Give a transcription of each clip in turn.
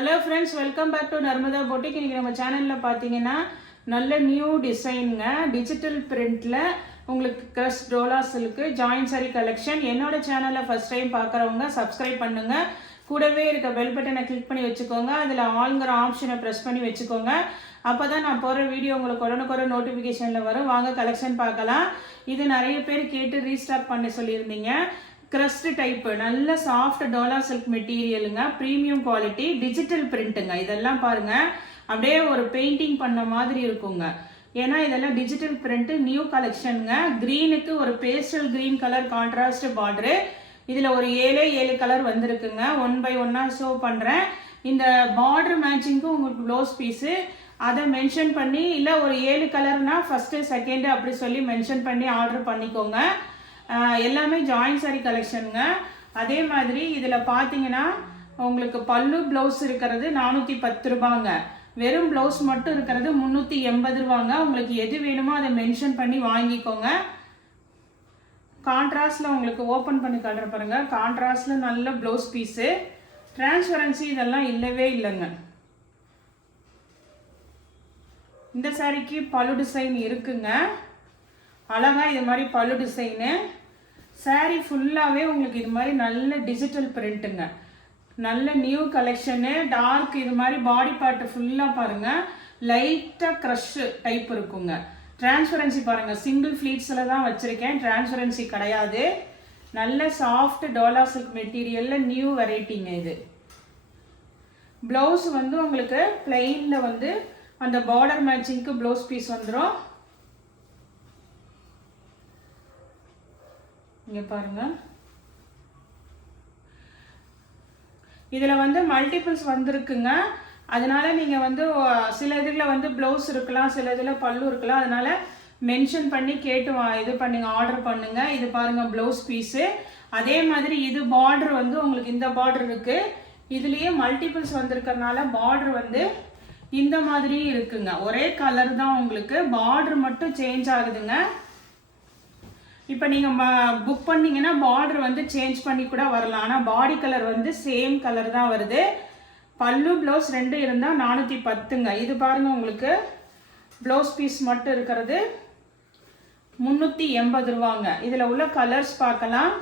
Hello friends, welcome back to Narmada boutique. இன்றைக்கி நம்ம சேனலில் பார்த்தீங்கன்னா நல்ல நியூ டிசைனுங்க, டிஜிட்டல் பிரிண்டில் உங்களுக்கு crush Dola silk join sorry collection. என்னோட சேனலில் ஃபஸ்ட் டைம் பார்க்குறவங்க சப்ஸ்கிரைப் பண்ணுங்கள். கூடவே இருக்க பெல் பட்டனை கிளிக் பண்ணி வச்சுக்கோங்க. அதில் ஆல்ங்கிற ஆப்ஷனை ப்ரெஸ் பண்ணி வச்சுக்கோங்க. அப்போ தான் நான் போகிற வீடியோ உங்களுக்கு உடனுக்குற நோட்டிஃபிகேஷனில் வரும். வாங்க கலெக்ஷன் பார்க்கலாம். இது நிறைய பேர் கேட்டு ரீஸ்டாக் பண்ண சொல்லியிருந்தீங்க. க்ரஸ்ட் டைப்பு நல்ல சாஃப்ட் டோலா சில்க் மெட்டீரியலுங்க, ப்ரீமியம் குவாலிட்டி, டிஜிட்டல் பிரிண்ட்டுங்க. இதெல்லாம் பாருங்க, அப்படியே ஒரு பெயிண்டிங் பண்ண மாதிரி இருக்குங்க. ஏன்னா இதெல்லாம் டிஜிட்டல் பிரிண்ட், நியூ கலெக்ஷனுங்க. க்ரீனுக்கு ஒரு pastel green colour contrast border. இதில் ஒரு 7 கலர் வந்திருக்குங்க. 1 by 1 ஷோ பண்ணுறேன். இந்த பார்டர் மேட்சிங்க்கு உங்களுக்கு ப்ளவுஸ் பீஸு அதை மென்ஷன் பண்ணி, இல்லை ஒரு 7 கலர்னா ஃபஸ்ட்டு செகண்டு அப்படி சொல்லி மென்ஷன் பண்ணி ஆர்டர் பண்ணிக்கோங்க. எல்லாமே ஜாயின் சாரி கலெக்ஷனுங்க. அதே மாதிரி இதில் பார்த்தீங்கன்னா உங்களுக்கு பல்லு ப்ளவுஸ் இருக்கிறது 410 ரூபாங்க. வெறும் ப்ளவுஸ் மட்டும் இருக்கிறது 380 ரூபாங்க. உங்களுக்கு எது வேணுமோ அதை மென்ஷன் பண்ணி வாங்கிக்கோங்க. கான்ட்ராஸ்டில் உங்களுக்கு ஓப்பன் பண்ணி காட்டுற பாருங்க. கான்ட்ராஸ்டில் நல்ல ப்ளவுஸ் பீஸு, டிரான்ஸ்பரன்சி இதெல்லாம் இல்லவே இல்லைங்க. இந்த சாரிக்கு பல்லு டிசைன் இருக்குங்க. அழகா இது மாதிரி பல்லு டிசைனு. சாரி ஃபுல்லாகவே உங்களுக்கு இது மாதிரி நல்ல டிஜிட்டல் பிரிண்ட்டுங்க. நல்ல நியூ கலெக்ஷனு. டார்க் இது மாதிரி பாடி பார்ட்டு ஃபுல்லாக பாருங்கள், லைட்டாக க்ரஷ் டைப் இருக்குங்க. டிரான்ஸ்பரன்சி பாருங்கள், சிங்கிள் ஃப்ளீட்ஸில் தான் வச்சுருக்கேன், டிரான்ஸ்பரன்சி கிடையாது. நல்ல சாஃப்ட் டோலா சில்க் மெட்டீரியலில் நியூ வெரைட்டிங்க இது. ப்ளவுஸ் வந்து உங்களுக்கு பிளெயினில் வந்து அந்த பார்டர் மேட்சிங்க்கு ப்ளவுஸ் பீஸ் வந்துடும். இங்கே பாருங்க, இதில் வந்து மல்டிபிள்ஸ் வந்திருக்குங்க. அதனால நீங்கள் வந்து சில இதில் வந்து ப்ளவுஸ் இருக்கலாம், சில இதில் பல்லு இருக்கலாம். அதனால மென்ஷன் பண்ணி கேட்டு இது பண்ணுங்க, ஆர்டர் பண்ணுங்க. இது பாருங்க ப்ளவுஸ் பீஸு. அதே மாதிரி இது பார்டர் வந்து உங்களுக்கு இந்த பார்டர் இருக்கு. இதுலேயே மல்டிபிள்ஸ் வந்திருக்கிறதுனால பார்டர் வந்து இந்த மாதிரி இருக்குங்க. ஒரே கலர் தான், உங்களுக்கு பார்டர் மட்டும் சேஞ்ச் ஆகுதுங்க. இப்போ நீங்கள் புக் பண்ணிங்கன்னா பார்டர் வந்து சேஞ்ச் பண்ணி கூட வரலாம். ஆனால் பாடி கலர் வந்து சேம் கலர் தான் வருது. பல்லு ப்ளவுஸ் 2 இருந்தால் 410ங்க. இது பாருங்கள், உங்களுக்கு ப்ளவுஸ் பீஸ் மட்டும் இருக்கிறது 380 ரூபாங்க. இதில் உள்ள கலர்ஸ் பார்க்கலாம்.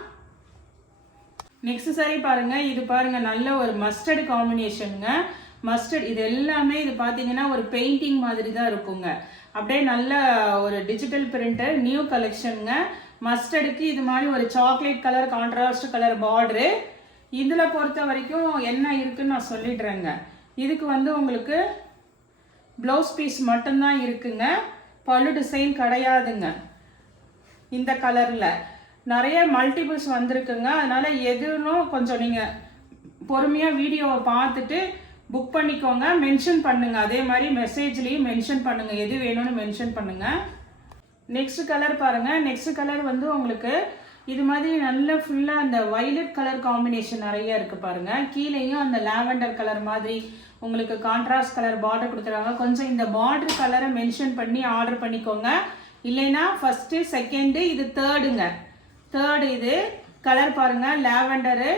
நெக்ஸ்ட் சாரி பாருங்கள். இது பாருங்கள், நல்ல ஒரு மஸ்டர்டு காம்பினேஷனுங்க. மஸ்டர்ட் இது எல்லாமே இது பார்த்தீங்கன்னா ஒரு பெயிண்டிங் மாதிரி தான் இருக்குங்க. அப்படியே நல்ல ஒரு டிஜிட்டல் பிரிண்டர், நியூ கலெக்ஷனுங்க. மஸ்டர்டுக்கு இது மாதிரி ஒரு chocolate colour contrast colour border. இதில் பொறுத்த வரைக்கும் என்ன இருக்குன்னு நான் சொல்லிடுறேங்க. இதுக்கு வந்து உங்களுக்கு ப்ளவுஸ் பீஸ் மட்டும்தான் இருக்குங்க, பல்லு டிசைன் கிடையாதுங்க. இந்த கலரில் நிறைய மல்டிபிள்ஸ் வந்திருக்குங்க. அதனால் எதுனும் கொஞ்சம் நீங்கள் பொறுமையாக வீடியோவை பார்த்துட்டு புக் பண்ணிக்கோங்க. மென்ஷன் பண்ணுங்கள், அதே மாதிரி மெசேஜ்லேயும் மென்ஷன் பண்ணுங்கள், எது வேணும்னு மென்ஷன் பண்ணுங்கள். நெக்ஸ்ட் கலர் பாருங்கள். நெக்ஸ்ட் கலர் வந்து உங்களுக்கு இது மாதிரி நல்ல ஃபுல்லாக அந்த வைலட் கலர் காம்பினேஷன் நிறைய இருக்குது பாருங்கள். கீழேயும் அந்த லாவெண்டர் கலர் மாதிரி உங்களுக்கு கான்ட்ராஸ்ட் கலர் பார்டர் கொடுத்துருவாங்க. கொஞ்சம் இந்த பார்டர் கலரை மென்ஷன் பண்ணி ஆர்டர் பண்ணிக்கோங்க. இல்லைன்னா ஃபஸ்ட்டு செகண்டு, இது தேர்டுங்க. தேர்டு இது கலர் பாருங்கள், லாவெண்டரு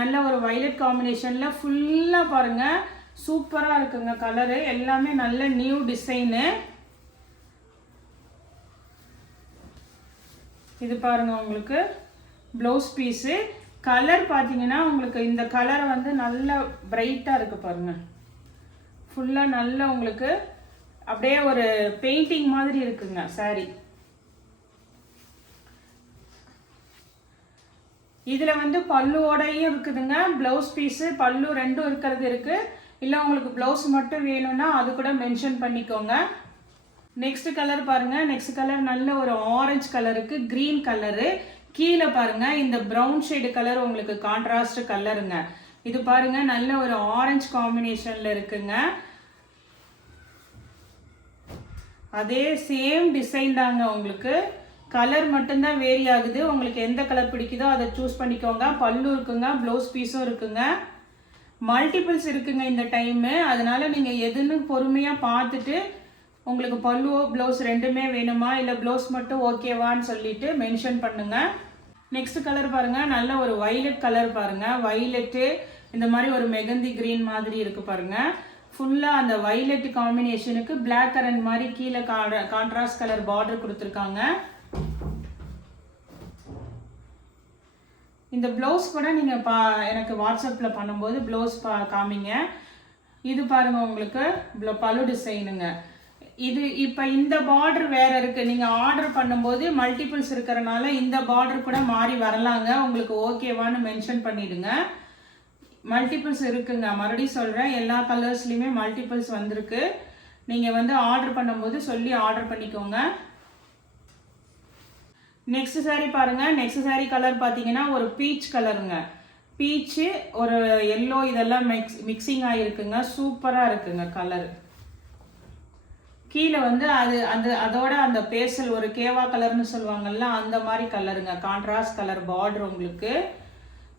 நல்ல ஒரு வைலட் காம்பினேஷனில் ஃபுல்லாக பாருங்கள், சூப்பராக இருக்குங்க கலரு. எல்லாமே நல்ல நியூ டிசைனு. இது பாருங்கள், உங்களுக்கு ப்ளவுஸ் பீஸு. கலர் பார்த்தீங்கன்னா உங்களுக்கு இந்த கலர் வந்து நல்ல பிரைட்டாக இருக்குது பாருங்கள். ஃபுல்லாக நல்ல உங்களுக்கு அப்படியே ஒரு பெயிண்டிங் மாதிரி இருக்குங்க சாரி. இதில் வந்து பல்லுவோடையும் இருக்குதுங்க. ப்ளவுஸ் பீஸு பல்லு 2 இருக்கிறது இருக்குது. இல்லை உங்களுக்கு ப்ளவுஸ் மட்டும் வேணும்னா அது கூட மென்ஷன் பண்ணிக்கோங்க. நெக்ஸ்ட் கலர் பாருங்கள். நெக்ஸ்ட் கலர் நல்ல ஒரு ஆரஞ்சு கலருக்கு க்ரீன் கலரு. கீழே பாருங்கள், இந்த ப்ரௌன் ஷேடு கலர் உங்களுக்கு கான்ட்ராஸ்ட் கலருங்க. இது பாருங்கள், நல்ல ஒரு ஆரஞ்சு காம்பினேஷனில் இருக்குங்க. அதே சேம் டிசைன் தாங்க. உங்களுக்கு கலர் மட்டும்தான் வேரி ஆகுது. உங்களுக்கு எந்த கலர் பிடிக்குதோ அதை சூஸ் பண்ணிக்கோங்க. பல்லு இருக்குங்க, ப்ளவுஸ் பீஸும் இருக்குங்க. மல்டிபிள்ஸ் இருக்குங்க இந்த டைமு. அதனால நீங்கள் எதுன்னு பொறுமையாக பார்த்துட்டு உங்களுக்கு பல்லுவோ ப்ளவுஸ் 2மே வேணுமா, இல்லை ப்ளவுஸ் மட்டும் ஓகேவான்னு சொல்லிட்டு மென்ஷன் பண்ணுங்கள். நெக்ஸ்ட் கலர் பாருங்கள், நல்ல ஒரு வைலட் கலர் பாருங்கள். வைலட்டு இந்த மாதிரி ஒரு மெகந்தி கிரீன் மாதிரி இருக்கு பாருங்க. ஃபுல்லாக அந்த வைலட் காம்பினேஷனுக்கு பிளாக் கரண்ட் மாதிரி கீழே கான்ட்ராஸ்ட் கலர் பார்டர் கொடுத்துருக்காங்க. இந்த ப்ளவுஸ் கூட நீங்கள் எனக்கு வாட்ஸ்அப்பில் பண்ணும்போது ப்ளவுஸ் காமிங்க. இது பாருங்க உங்களுக்கு பல்லு டிசைனுங்க. இது இப்போ இந்த பார்டர் வேற இருக்கு. நீங்கள் ஆர்டர் பண்ணும்போது மல்டிபிள்ஸ் இருக்கிறனால இந்த பார்டர் கூட மாறி வரலாங்க. உங்களுக்கு ஓகேவான்னு மென்ஷன் பண்ணிடுங்க. மல்டிபிள்ஸ் இருக்குங்க, மறுபடியும் சொல்கிறேன், எல்லா கலர்ஸ்லையுமே மல்டிபிள்ஸ் வந்திருக்கு. நீங்கள் வந்து ஆர்டர் பண்ணும்போது சொல்லி ஆர்டர் பண்ணிக்கோங்க. நெக்ஸ்ட் சாரீ பாருங்க. நெக்ஸ்ட் சாரீ கலர் பார்த்தீங்கன்னா ஒரு பீச் கலருங்க. பீச்சு ஒரு எல்லோ இதெல்லாம் மிக்சிங் ஆகிருக்குங்க. சூப்பராக இருக்குங்க கலர். கீழே வந்து அதோட அந்த பேசல் ஒரு கேவா கலர்னு சொல்லுவாங்கல்ல, அந்த மாதிரி கலருங்க. கான்ட்ராஸ்ட் கலர் பார்டர் உங்களுக்கு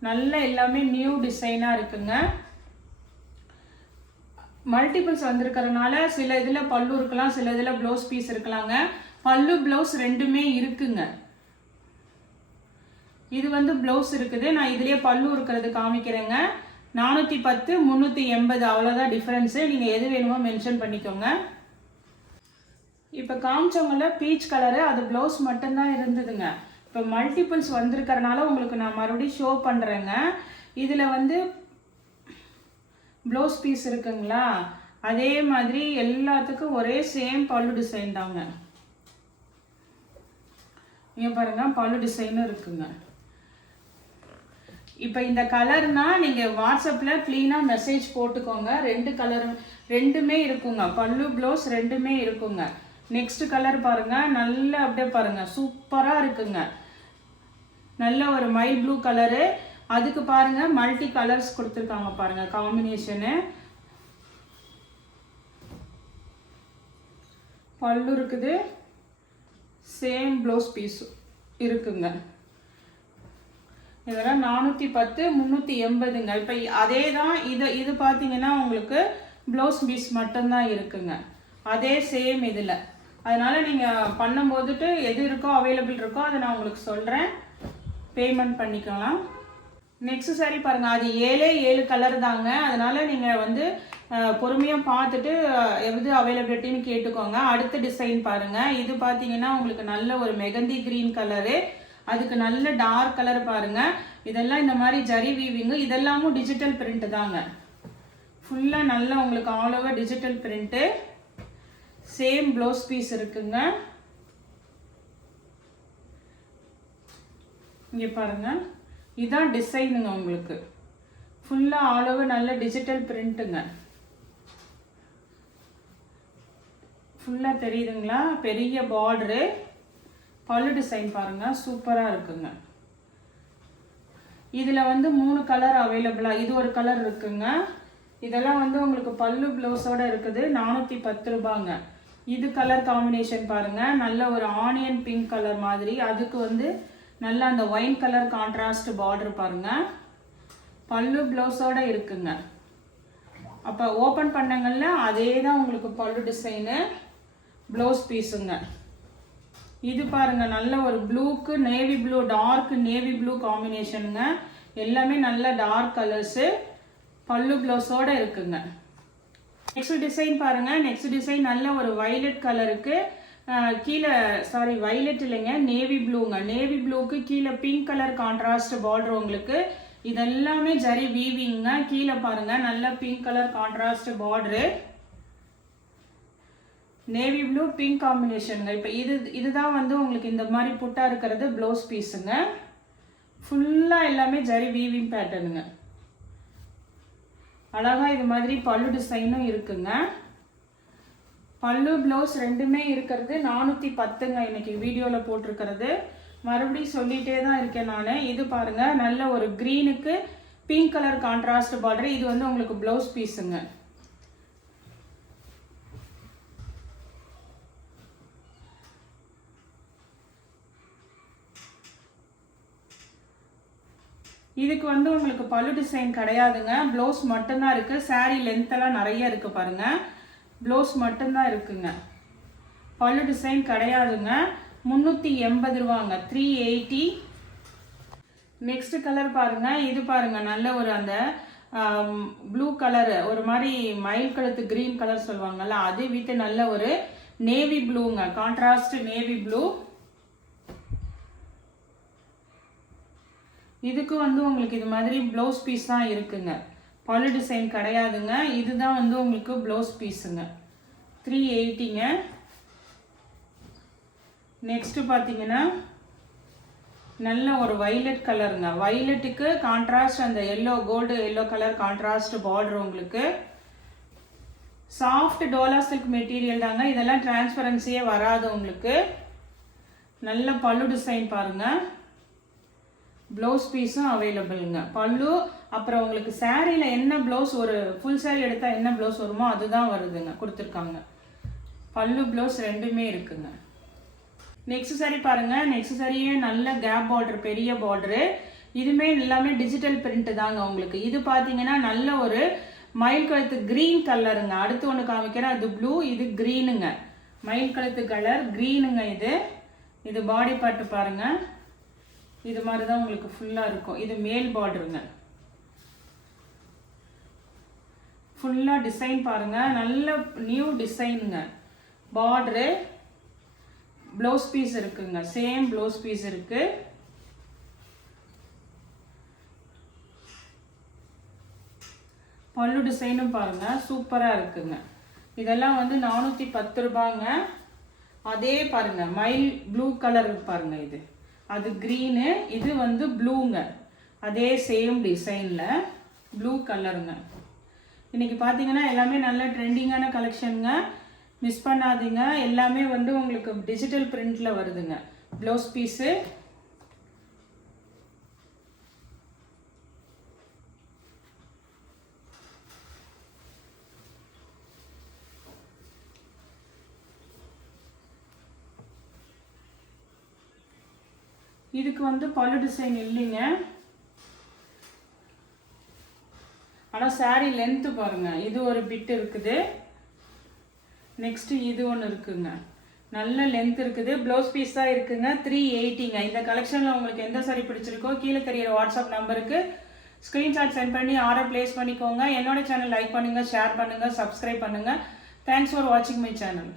நல்ல எல்லாமே நியூ டிசைனாக இருக்குங்க. மல்டிபிள்ஸ் வந்திருக்கிறதுனால சில இதில் பல்லு இருக்கலாம், சில இதில் ப்ளவுஸ் பீஸ் இருக்கலாங்க. பல்லு ப்ளவுஸ் ரெண்டுமே இருக்குங்க. இது வந்து ப்ளவுஸ் இருக்குது. நான் இதுலேயே பல்லு இருக்கிறது காமிக்கிறேங்க. 410 380 அவ்வளோதான் டிஃப்ரென்ஸு. நீங்கள் எது வேணுமோ மென்ஷன் பண்ணிக்கோங்க. இப்போ காமிச்சவங்கள பீச் கலரு அது ப்ளவுஸ் மட்டும்தான் இருந்ததுங்க. இப்போ மல்டிபிள்ஸ் வந்திருக்கிறனால உங்களுக்கு நான் மறுபடியும் ஷோ பண்ணுறேங்க. இதில் வந்து ப்ளவுஸ் பீஸ் இருக்குங்களா, அதே மாதிரி எல்லாத்துக்கும் ஒரே சேம் பல்லு டிசைன் தாங்க. இங்கே பாருங்க பல்லு டிசைனும் இருக்குங்க. இப்போ இந்த கலர்னா நீங்கள் வாட்ஸ்அப்பில் க்ளீனாக மெசேஜ் போட்டுக்கோங்க. ரெண்டுமே இருக்குங்க. பல்லு ப்ளவுஸ் ரெண்டுமே இருக்குங்க. நெக்ஸ்ட் கலர் பாருங்க. நல்ல அப்படியே பாருங்க சூப்பராக இருக்குங்க. நல்ல ஒரு மைல் ப்ளூ கலரு. அதுக்கு பாருங்க மல்டி கலர்ஸ் கொடுத்துருக்காங்க பாருங்க காம்பினேஷனு. பல்லு இருக்குது, சேம் ப்ளவுஸ் பீஸ் இருக்குங்க. இதெல்லாம் 410 380ங்க. இப்போ அதே தான். இது பார்த்தீங்கன்னா உங்களுக்கு ப்ளவுஸ் பீஸ் மட்டும்தான் இருக்குங்க. அதே சேம் இதில். அதனால் நீங்கள் பண்ணும்போதுட்டு எது இருக்கோ அவைலபிள் இருக்கோ அதை நான் உங்களுக்கு சொல்கிறேன். பேமெண்ட் பண்ணிக்கலாம். நெக்ஸ்ட் சாரீ பாருங்கள். அது 7 கலர் தாங்க. அதனால் நீங்கள் வந்து பொறுமையாக பார்த்துட்டு எது அவைலபிலிட்டின்னு கேட்டுக்கோங்க. அடுத்த டிசைன் பாருங்கள். இது பார்த்தீங்கன்னா உங்களுக்கு நல்ல ஒரு மெகந்தி க்ரீன் கலரு. அதுக்கு நல்ல டார்க் கலர் பாருங்கள். இதெல்லாம் இந்த மாதிரி ஜரி வீவிங்கு. இதெல்லாமும் டிஜிட்டல் பிரிண்ட் தாங்க. ஃபுல்லாக நல்லா உங்களுக்கு all over digital print. Same blouse piece இருக்குங்க. இங்கே பாருங்க. இதுதான் டிசைனுங்க. உங்களுக்கு ஃபுல்லாக ஆல் ஓவர் நல்ல டிஜிட்டல் பிரிண்ட்டுங்க. ஃபுல்லாக தெரியுதுங்களா? பெரிய பார்டரு. பல்லு டிசைன் பாருங்க சூப்பராக இருக்குங்க. இதில் வந்து 3 கலர் அவைலபிளாக, இது ஒரு கலர் இருக்குங்க. இதெல்லாம் வந்து உங்களுக்கு பல்லு ப்ளவுஸோட இருக்குது. 410 ரூபாங்க. இது கலர் காம்பினேஷன் பாருங்க. நல்ல ஒரு ஆனியன் பிங்க் கலர் மாதிரி. அதுக்கு வந்து நல்ல அந்த ஒயின் கலர் கான்ட்ராஸ்ட் பார்டர் பாருங்க. பல்லு ப்ளவுஸோட இருக்குங்க. அப்போ ஓப்பன் பண்ணங்கள்ல அதே தான் உங்களுக்கு பல்லு டிசைனு, ப்ளவுஸ் பீஸுங்க. இது பாருங்க நல்ல ஒரு ப்ளூக்கு navy blue, dark navy blue காம்பினேஷனுங்க. எல்லாமே நல்ல டார்க் கலர்ஸு. பல்லு ப்ளவுஸோட இருக்குங்க. நெக்ஸ்ட் டிசைன் பாருங்க. நெக்ஸ்ட் டிசைன் நல்ல ஒரு வைலட் கலருக்கு கீழே, சாரி வைலட் இல்லைங்க, நேவி ப்ளூங்க. நேவி ப்ளூக்கு கீழே பிங்க் கலர் கான்ட்ராஸ்ட் பார்டர் உங்களுக்கு. இதெல்லாமே ஜரி வீவிங்க. கீழே பாருங்க நல்ல pink colour contrast border. Navy blue pink காம்பினேஷனுங்க. இப்போ இதுதான் வந்து உங்களுக்கு இந்த மாதிரி புட்டா இருக்கிறது ப்ளவுஸ் பீஸுங்க. ஃபுல்லாக எல்லாமே ஜரி வீவிங் பேட்டர்னுங்க. அழகாக இது மாதிரி பல்லு டிசைனும் இருக்குங்க. பல்லு ப்ளவுஸ் ரெண்டுமே இருக்கிறது 410ங்க. இன்னைக்கு வீடியோவில் போட்டிருக்கிறது. மறுபடியும் சொல்லிகிட்டே தான் இருக்கேன் நான். இது பாருங்கள் நல்ல ஒரு க்ரீனுக்கு பிங்க் கலர் கான்ட்ராஸ்ட் பார்டர். இது வந்து உங்களுக்கு ப்ளவுஸ் பீஸுங்க. இதுக்கு வந்து உங்களுக்கு பல்லு டிசைன் கிடையாதுங்க. ப்ளவுஸ் மட்டும்தான் இருக்குது. சாரீ லென்த்தெல்லாம் நிறைய இருக்குது பாருங்கள். ப்ளவுஸ் மட்டும்தான் இருக்குங்க. பல்லு டிசைன் கிடையாதுங்க. 380 ரூபாங்க. 380. நெக்ஸ்ட் கலர் பாருங்கள். இது பாருங்கள் நல்ல ஒரு அந்த ப்ளூ கலர் ஒரு மாதிரி மயில் கழுத்து கிரீன் கலர் சொல்லுவாங்கல்ல, அது விட்டு நல்ல ஒரு நேவி ப்ளூங்க, கான்ட்ராஸ்ட் நேவி ப்ளூ. இதுக்கு வந்து உங்களுக்கு இது மாதிரி ப்ளவுஸ் பீஸ் தான் இருக்குங்க, பல்லு டிசைன் கிடையாதுங்க. இதுதான் வந்து உங்களுக்கு ப்ளவுஸ் பீஸுங்க. 380ங்க. நெக்ஸ்ட் பார்த்தீங்கன்னா நல்ல ஒரு வைலட் கலருங்க, வைலட்டுக்கு கான்ட்ராஸ்ட் அந்த yellow gold yellow colour contrast border. உங்களுக்கு சாஃப்ட் டோலா சில்க் மெட்டீரியல் தாங்க, இதெல்லாம் டிரான்ஸ்பரன்சியே வராது உங்களுக்கு. நல்ல பல்லு டிசைன் பாருங்க, ப்ளவுஸ் பீஸும் அவைலபிளுங்க. பல்லு அப்புறம் உங்களுக்கு சாரியில் என்ன ப்ளவுஸ், ஒரு ஃபுல் சாரி எடுத்தால் என்ன ப்ளவுஸ் வருமோ அதுதான் வருதுங்க, கொடுத்துருக்காங்க. பல்லு ப்ளவுஸ் ரெண்டுமே இருக்குங்க. நெக்ஸ்ட் சாரி பாருங்க, நெக்ஸ்ட் சாரியே நல்ல கேப் பார்டர், பெரிய பார்டரு. இதுமே எல்லாமே டிஜிட்டல் பிரிண்ட் தாங்க உங்களுக்கு. இது பார்த்தீங்கன்னா நல்ல ஒரு மயில் கழுத்து கிரீன் கலருங்க. அடுத்து ஒன்று காமிக்கிறேன், அது ப்ளூ, இது கிரீனுங்க, மயில் கழுத்து கலர் கிரீனுங்க. இது பாடி பார்ட்டு பாருங்க, இது மாதிரி தான் உங்களுக்கு ஃபுல்லாக இருக்கும். இது மேல் பார்டருங்க. ஃபுல்லாக டிசைன் பாருங்க, நல்ல நியூ டிசைனுங்க. பார்டரு, ப்ளவுஸ் பீஸ் இருக்குங்க, சேம் ப்ளவுஸ் பீஸ் இருக்கு. பல்லு டிசைனும் பாருங்க, சூப்பராக இருக்குங்க. இதெல்லாம் வந்து 410 ரூபாங்க. அதே பாருங்க மயில் ப்ளூ கலர் பாருங்க, இது அது க்ரீனு, இது வந்து ப்ளூங்க. அதே சேம் டிசைனில் ப்ளூ கலருங்க. இன்றைக்கி பார்த்தீங்கன்னா எல்லாமே நல்ல ட்ரெண்டிங்கான கலெக்ஷனுங்க, மிஸ் பண்ணாதீங்க. எல்லாமே வந்து உங்களுக்கு டிஜிட்டல் பிரிண்டில் வருதுங்க. ப்ளவுஸ் பீஸு, இதுக்கு வந்து பல்லு டிசைன் இல்லைங்க, ஆனால் சாரி லென்த்து பாருங்க, இது ஒரு பிட் இருக்குது. நெக்ஸ்ட்டு இது ஒன்று இருக்குங்க, நல்ல லென்த் இருக்குது, ப்ளவுஸ் பீஸ் தான் இருக்குங்க. 380ங்க. இந்த கலெக்ஷனில் உங்களுக்கு எந்த சாரி பிடிச்சிருக்கோ கீழே தெரியிற வாட்ஸ்அப் நம்பருக்கு ஸ்க்ரீன்ஷாட் சென்ட் பண்ணி ஆர்டர் ப்ளேஸ் பண்ணிக்கோங்க. என்னோட சேனல் லைக் பண்ணுங்கள், ஷேர் பண்ணுங்கள், சப்ஸ்கிரைப் பண்ணுங்கள். தேங்க்ஸ் ஃபார் வாட்சிங் மை சேனல்.